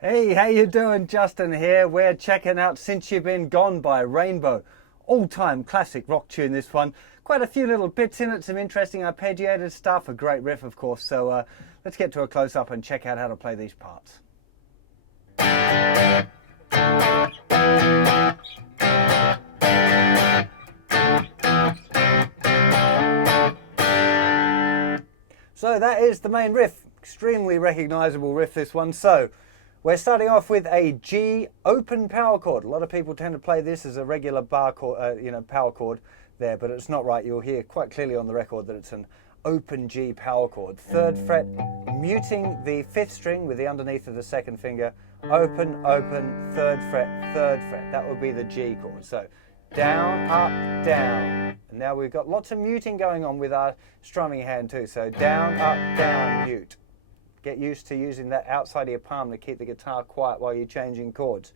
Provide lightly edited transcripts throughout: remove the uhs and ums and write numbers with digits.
Hey, how you doing? Justin here. We're checking out Since You've Been Gone by Rainbow. All-time classic rock tune, this one. Quite a few little bits in it, some interesting arpeggiated stuff, a great riff, of course. So let's get to a close-up and check out how to play these parts. So that is the main riff. Extremely recognizable riff, this one. So we're starting off with a G open power chord. A lot of people tend to play this as a regular bar chord, power chord there, but it's not right. You'll hear quite clearly on the record that it's an open G power chord. Third fret, muting the fifth string with the underneath of the second finger. Open, open, third fret, third fret. That would be the G chord. So down, up, down. And now we've got lots of muting going on with our strumming hand too. So down, up, down, mute. Get used to using that outside of your palm to keep the guitar quiet while you're changing chords.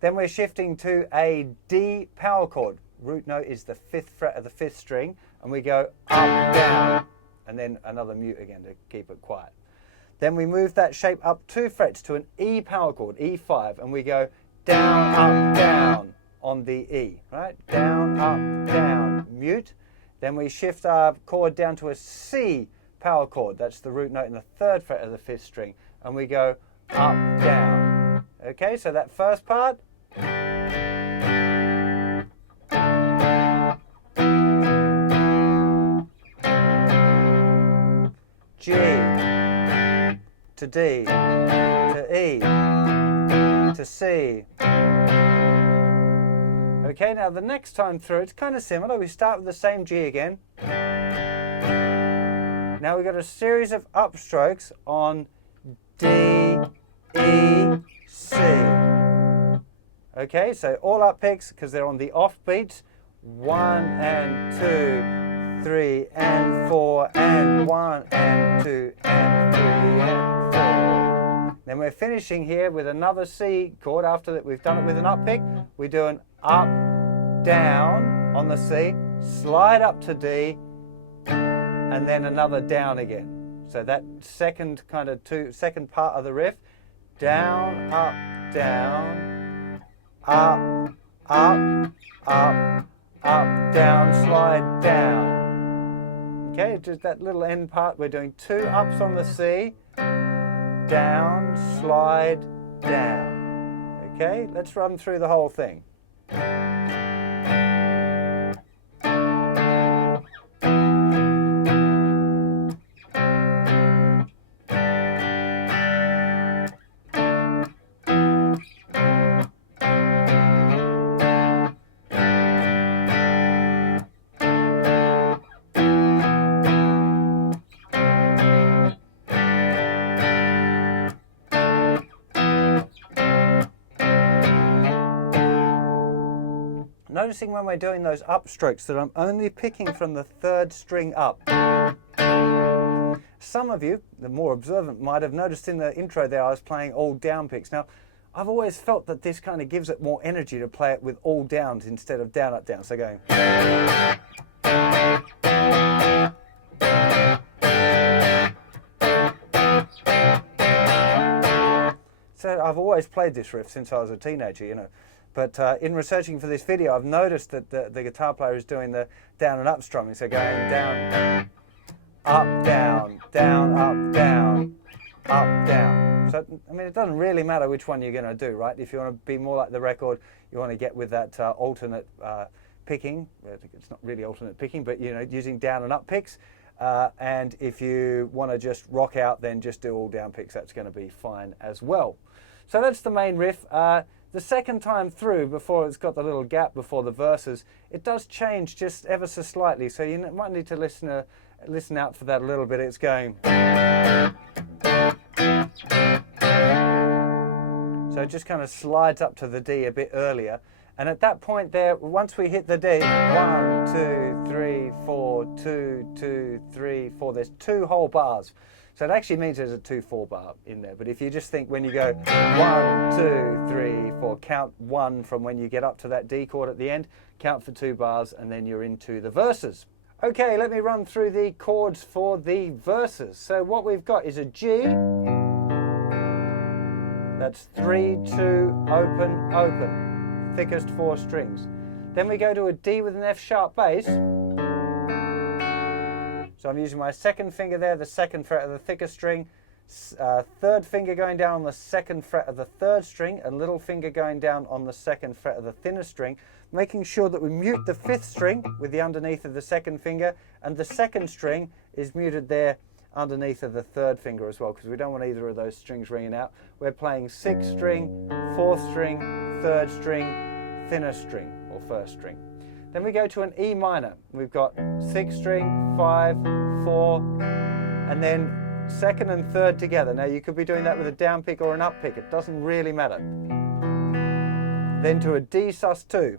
Then we're shifting to a D power chord. Root note is the fifth fret of the fifth string, and we go up, down, and then another mute again to keep it quiet. Then we move that shape up 2 frets to an E power chord, E5, and we go down, up, down on the E, right? Down, up, down, mute. Then we shift our chord down to a C power chord. That's the root note in the third fret of the fifth string, and we go up, down. Okay, so that first part. G to D to E to C. Okay, now the next time through it's kind of similar. We start with the same G again. Now we've got a series of upstrokes on D, E, C. Okay, so all up picks because they're on the off beats. 1 and 2, 3 and 4, and 1 and 2 and 3 and 4. Then we're finishing here with another C chord. After that we've done it with an up pick. We do an up, down on the C, slide up to D, and then another down again. So that second second part of the riff, down, up, down, up, up, up, up, down, slide, down. Okay, just that little end part, we're doing 2 ups on the C, down, slide, down. Okay, let's run through the whole thing. Noticing when we're doing those upstrokes that I'm only picking from the third string up. Some of you, the more observant, might have noticed in the intro there I was playing all down picks. Now, I've always felt that this kind of gives it more energy to play it with all downs instead of down, up, down. So going. So I've always played this riff since I was a teenager, you know. But in researching for this video, I've noticed that the guitar player is doing the down and up strumming. So going down, up, down, down, up, down, up, down. So, I mean, it doesn't really matter which one you're going to do, right? If you want to be more like the record, you want to get with that alternate picking. It's not really alternate picking, but, you know, using down and up picks. And if you want to just rock out, then just do all down picks. That's going to be fine as well. So that's the main riff. The second time through, before it's got the little gap before the verses, it does change just ever so slightly. So you might need to listen out for that a little bit. It's going. So it just kind of slides up to the D a bit earlier. And at that point there, once we hit the D, 1, 2, 3, 4, 2, 2, 3, 4, there's 2 whole bars. So it actually means there's a 2/4 bar in there. But if you just think when you go 1, 2, 3, 4, count 1 from when you get up to that D chord at the end, count for 2 bars, and then you're into the verses. Okay, let me run through the chords for the verses. So what we've got is a G. That's 3, 2, open, open. Thickest 4 strings. Then we go to a D with an F sharp bass. So I'm using my 2nd finger there, the 2nd fret of the thickest string, 3rd finger going down on the 2nd fret of the 3rd string, and little finger going down on the 2nd fret of the thinnest string, making sure that we mute the 5th string with the underneath of the 2nd finger, and the 2nd string is muted there underneath of the 3rd finger as well, because we don't want either of those strings ringing out. We're playing 6th string, 4th string, 3rd string, thinnest string, or 1st string. Then we go to an E minor. We've got 6th string, 5, 4, and then 2nd and 3rd together. Now you could be doing that with a down pick or an up pick. It doesn't really matter. Then to a D sus2.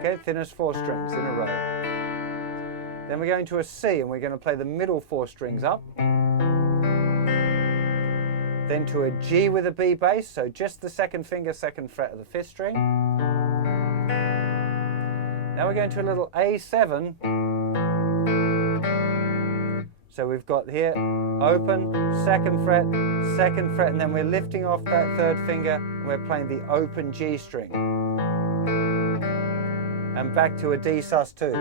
Okay, thinnest 4 strings in a row. Then we're going to a C, and we're going to play the middle 4 strings up. Then to a G with a B bass, so just the 2nd finger, 2nd fret of the 5th string. Now we're going to a little A7. So we've got here open, 2nd fret, 2nd fret, and then we're lifting off that 3rd finger, and we're playing the open G string. And back to a D sus2.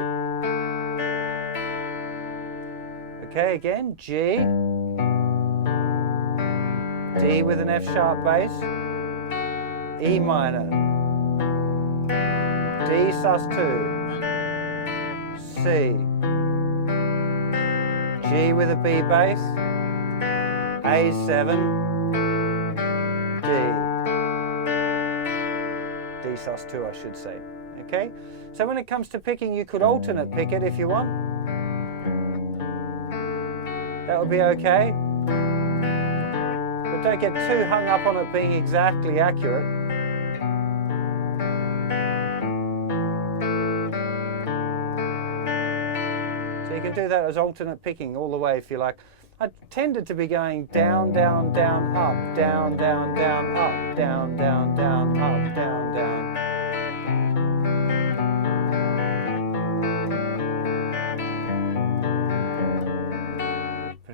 Okay, again, G, D with an F sharp bass, E minor, D sus2, C, G with a B bass, A7, D sus2 I should say. Okay, so when it comes to picking, you could alternate pick it if you want. That would be okay. But don't get too hung up on it being exactly accurate. So you can do that as alternate picking all the way if you like. I tended to be going down, down, down, up, down, down, down, up, down, down, down, up, down, down.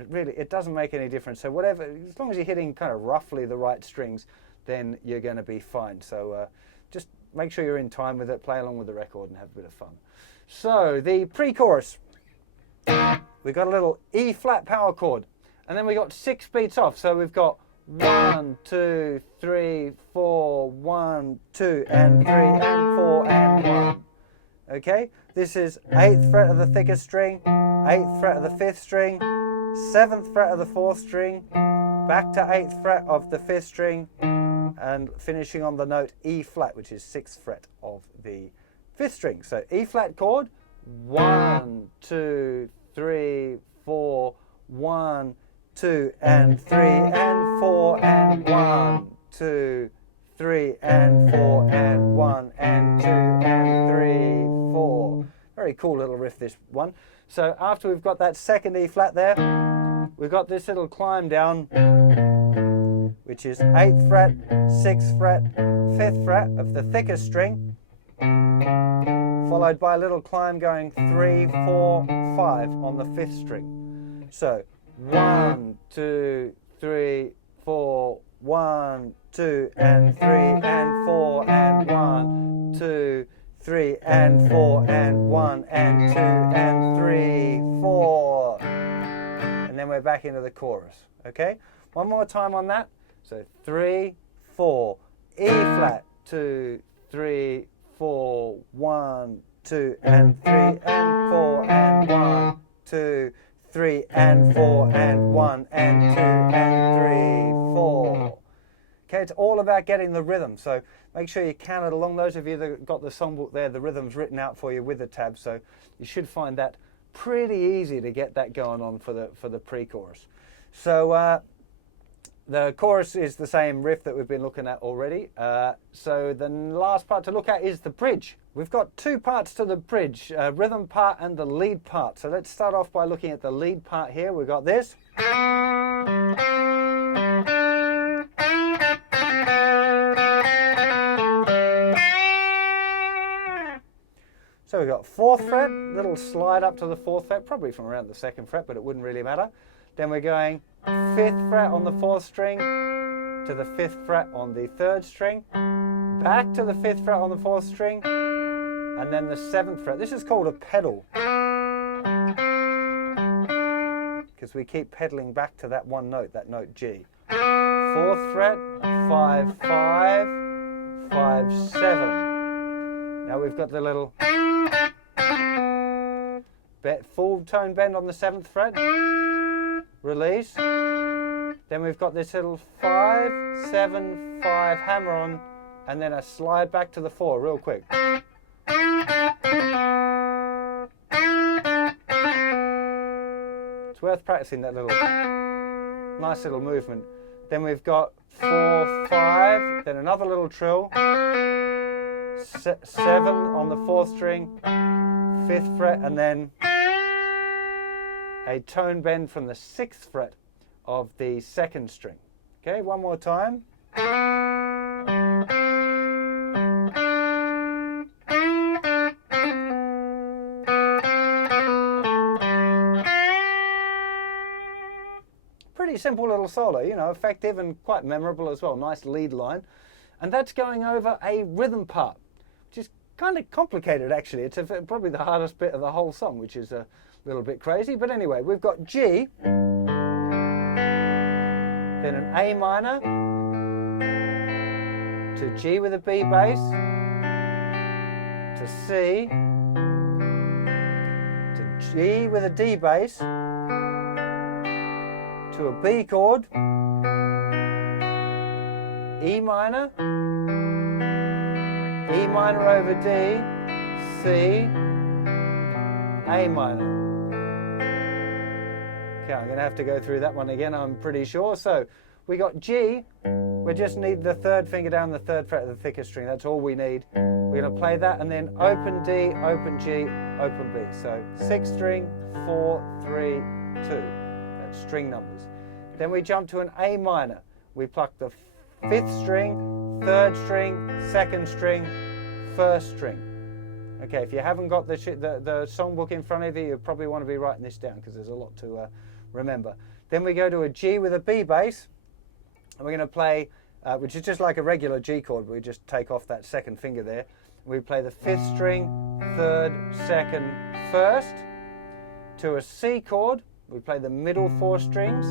Really, it doesn't make any difference. So whatever, as long as you're hitting kind of roughly the right strings, then you're going to be fine. So just make sure you're in time with it, play along with the record and have a bit of fun. So the pre-chorus, we've got a little E flat power chord, and then we got 6 beats off. So we've got 1, 2, 3, 4, 1, 2, and 3, and 4, and 1. Okay, this is 8th fret of the thickest string, 8th fret of the 5th string, 7th fret of the 4th string, back to 8th fret of the 5th string, and finishing on the note E flat, which is 6th fret of the 5th string. So E flat chord, 1, 2, 3, 4, 1, 2, and 3, and 4, and 1, 2, 3, and 4, and 1, and 2, and 3, 4. Very cool little riff, this one. So after we've got that 2nd E flat there, we've got this little climb down, which is 8th fret, 6th fret, 5th fret of the thickest string, followed by a little climb going 3, 4, 5 on the 5th string. So 1, 2, 3, 4, 1, 2, and 3, and 4, and 1, 2, 3, and 4, and 1, and 2, and 3, 4. And then we're back into the chorus. Okay? One more time on that. So 3, 4, E flat, 2, 3, 4, 1, 2, and 3, and 4, and 1, 2, 3, and 4, and 1, and 2, and 3, 4. Okay, it's all about getting the rhythm. So make sure you count it along. Those of you that got the songbook there, the rhythm's written out for you with the tabs. So you should find that pretty easy to get that going on for the pre-chorus. So The chorus is the same riff that we've been looking at already. So the last part to look at is the bridge. We've got two parts to the bridge, rhythm part and the lead part. So let's start off by looking at the lead part here. We've got this. So we've got 4th fret, little slide up to the 4th fret, probably from around the 2nd fret, but it wouldn't really matter. Then we're going 5th fret on the 4th string to the 5th fret on the 3rd string, back to the 5th fret on the 4th string, and then the 7th fret. This is called a pedal, because we keep pedaling back to that one note, that note G. 4th fret, 5, 5, 5, 7. Now we've got the little full tone bend on the 7th fret, release. Then we've got this little 5, 7, 5 hammer on, and then a slide back to the 4 real quick. It's worth practicing that little nice little movement. Then we've got 4, 5, then another little trill, 7 on the 4th string, 5th fret, and then a tone bend from the 6th fret of the 2nd string. Okay, one more time. Pretty simple little solo, you know, effective and quite memorable as well. Nice lead line. And that's going over a rhythm part, which is kind of complicated actually. It's probably the hardest bit of the whole song, which is a little bit crazy. But anyway, we've got G, then an A minor, to G with a B bass, to C, to G with a D bass, to a B chord, E minor, E minor over D, C, A minor. Okay, I'm going to have to go through that one again, I'm pretty sure. So we got G, we just need the 3rd finger down the 3rd fret of the thicker string, that's all we need. We're going to play that and then open D, open G, open B. So 6th string, 4, 3, 2. That's string numbers. Then we jump to an A minor. We pluck the 5th string, 3rd string, 2nd string, 1st string. Okay, if you haven't got the songbook in front of you, you probably want to be writing this down because there's a lot to remember. Then we go to a G with a B bass, and we're going to play, which is just like a regular G chord, we just take off that 2nd finger there. We play the 5th string, 3rd, 2nd, 1st, to a C chord, we play the middle 4 strings.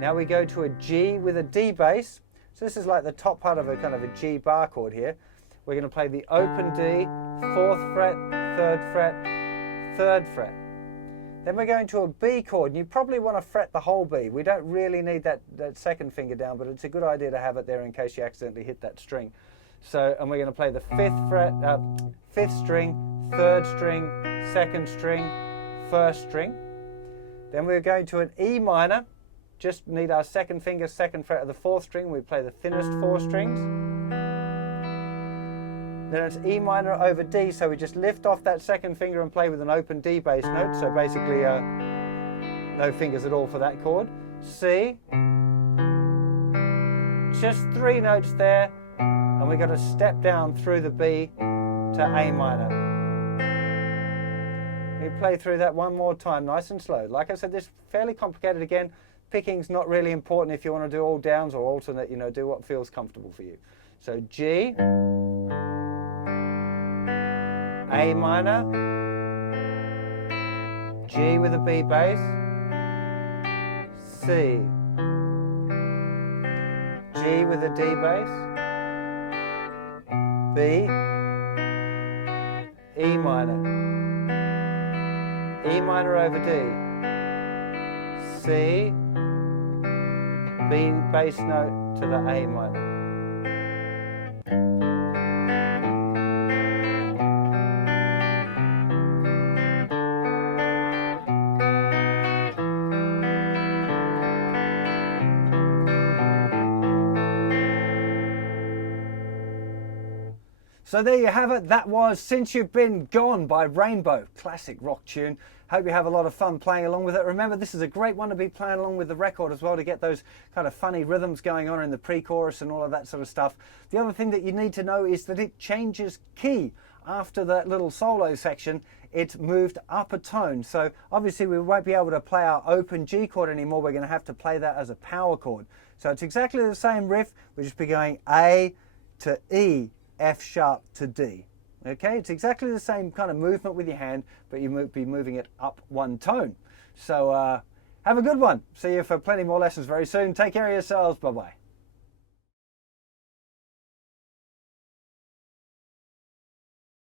Now we go to a G with a D bass. So this is like the top part of a kind of a G bar chord here. We're going to play the open D, 4th fret, 3rd fret, 3rd fret. Then we're going to a B chord, and you probably want to fret the whole B. We don't really need that 2nd finger down, but it's a good idea to have it there in case you accidentally hit that string. So, and we're going to play the 5th fret, 5th string, 3rd string, 2nd string, 1st string. Then we're going to an E minor. Just need our 2nd finger, 2nd fret of the 4th string. We play the thinnest 4 strings. Then it's E minor over D, so we just lift off that 2nd finger and play with an open D bass note. So basically no fingers at all for that chord. C. Just 3 notes there, and we've got to step down through the B to A minor. We play through that one more time, nice and slow. Like I said, this is fairly complicated again. Picking's not really important if you want to do all downs or alternate, you know, do what feels comfortable for you. So G, A minor, G with a B bass, C, G with a D bass, B, E minor, E minor over D, C, B bass note to the A minor. So there you have it. That was Since You've Been Gone by Rainbow. Classic rock tune. Hope you have a lot of fun playing along with it. Remember, this is a great one to be playing along with the record as well, to get those kind of funny rhythms going on in the pre-chorus and all of that sort of stuff. The other thing that you need to know is that it changes key. After that little solo section, it's moved up a tone. So obviously we won't be able to play our open G chord anymore. We're going to have to play that as a power chord. So it's exactly the same riff. We'll just be going A to E, F sharp to D. Okay, it's exactly the same kind of movement with your hand, but you be moving it up one tone. So have a good one. See you for plenty more lessons very soon. Take care of yourselves. Bye-bye.